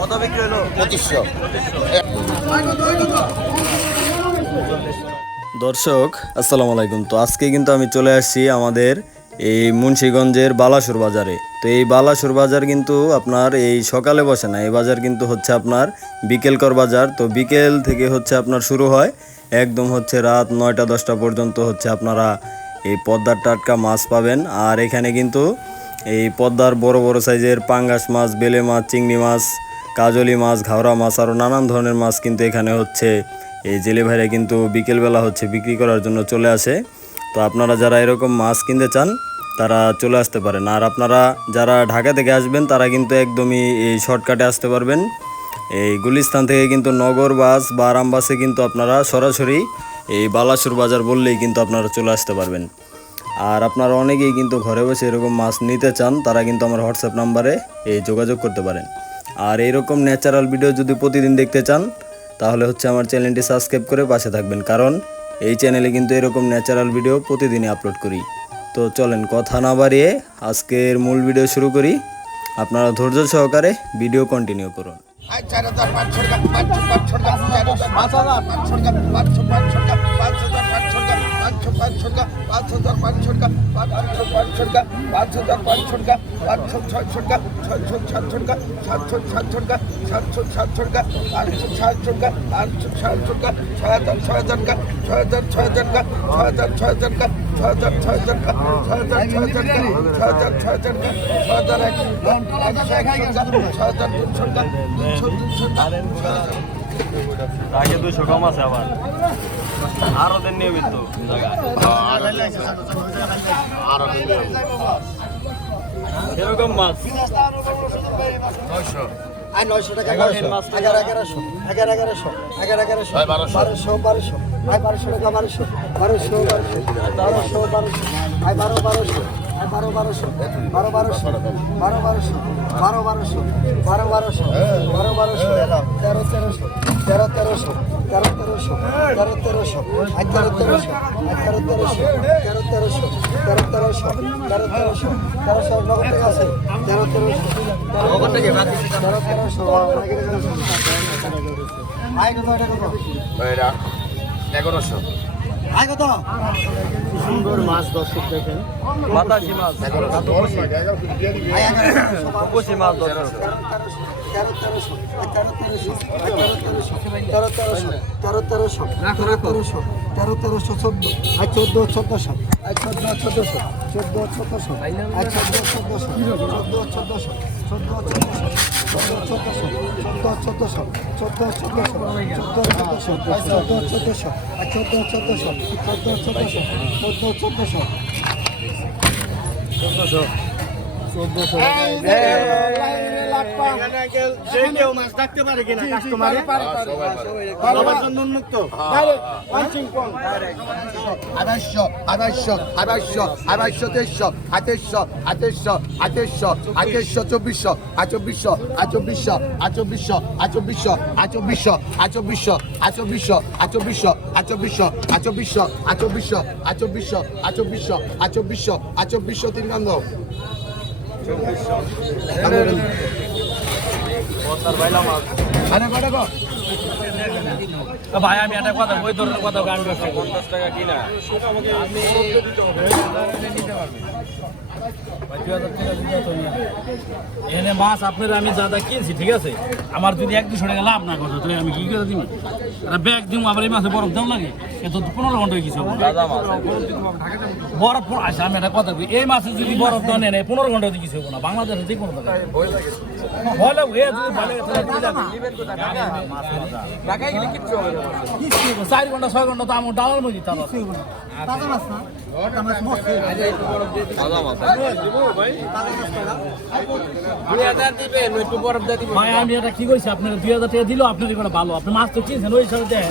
কত বিক্রি হলো? 2500। দর্শক আসসালামু আলাইকুম। তো আজকে কিন্তু আমি চলে আসছি আমাদের এই মুন্সিগঞ্জের বালাসুর বাজারে। তো এই বালাসুর বাজার কিন্তু আপনার এই সকালে বসে না, এই বাজার কিন্তু হচ্ছে আপনার বিকেলকর বাজার। তো বিকেল থেকে হচ্ছে আপনার শুরু হয়, একদম হচ্ছে রাত 9টা-10টা পর্যন্ত হচ্ছে আপনারা এই পদ্মার টাটকা মাছ পাবেন। আর এখানে কিন্তু এই পদ্মার বড় বড় সাইজের পাঙ্গাস মাছ, বেলে মাছ, চিংড়ি মাছ, কাজলি মাছ, ঘাওড়া মাছ আরও নানান ধরনের মাছ কিন্তু এখানে হচ্ছে এই জেলে ভাইরা কিন্তু বিকেলবেলা হচ্ছে বিক্রি করার জন্য চলে আসে। তো আপনারা যারা এরকম মাছ কিনতে চান তারা চলে আসতে পারেন। আর আপনারা যারা ঢাকা থেকে আসবেন তারা কিন্তু একদমই এই শর্টকাটে আসতে পারবেন। এই গুলিস্তান থেকে কিন্তু নগর বাস বা আরাম বাসে কিন্তু আপনারা সরাসরি এই বালাসুর বাজার বললেই কিন্তু আপনারা চলে আসতে পারবেন। আর আপনারা অনেকেই কিন্তু ঘরে বসে এরকম মাছ নিতে চান, তারা কিন্তু আমার হোয়াটসঅ্যাপ নাম্বারে এই যোগাযোগ করতে পারেন। আর এইরকম ন্যাচারাল ভিডিও যদি প্রতিদিন দেখতে চান তাহলে হচ্ছে আমার চ্যানেলটি সাবস্ক্রাইব করে পাশে থাকবেন, কারণ এই চ্যানেলে কিন্তু এরকম ন্যাচারাল ভিডিও প্রতিদিনই আপলোড করি। তো চলেন কথা না বাড়িয়ে আজকের মূল ভিডিও শুরু করি। আপনারা ধৈর্য সহকারে ভিডিও কন্টিনিউ করুন। আগে 200 কম আছে, আবার আরো দেন নিয়মিত এরকম মাছ 900 900 টাকা, 1100, 1100, 1100, 1200, 1200, 1200 টাকা, 1200, 1200, 1200, 1200, 1200, 1200, 1200, 1200, 1200, 1200, 1200, 1300, 1300, 1300, 1300, 1300, নগদ টাকা আছে 1100। সুন্দর মাছ দর্শক দেখেন, বাতাসি মাছ, উপসি মাছ মাছ ডাকতে পারে কিনা কাস্টমারে? উন্মুক্ত 250, 250, 250, 250, 2300, 2800, 2800, 2800, 2400, 2400, 2400, 2400, 2400, 2400, 2400, 2400, 2400, 2400, 2400, 2400, 2400, 2400, 2400, 3 গান দাও। ভাই আমি একটা কথা ওই ধরনের কথা 50 টাকা কিনা এনে মাছ আপনারা আমি যা যা কিনছি, ঠিক আছে, আমার যদি 1-200 টাকা লাভ না করতো তাহলে আমি কি করে দিব? ব্যাগ দিব, আবার এই মাছে বরফ দাম লাগে, এত 15 ঘন্টা হয়ে গেছে বরফ আসে। আমি একটা কথা বলি, এই মাছে যদি বরফ দাম নেয় 15 ঘন্টা হয়ে কিছু হবো না বাংলাদেশে যে কোনো জায়গায় ভয় লাগে। কিচ্ছু হবে 4 ঘন্টা 6 ঘন্টা তো আমার ডালার মধ্যে ভাই আমি এটা কি কইছি, আপনার 2000 টাকা দিল আপনার ভালো, আপনি মাছ তো কিনছেন ওই হিসাবে দেন।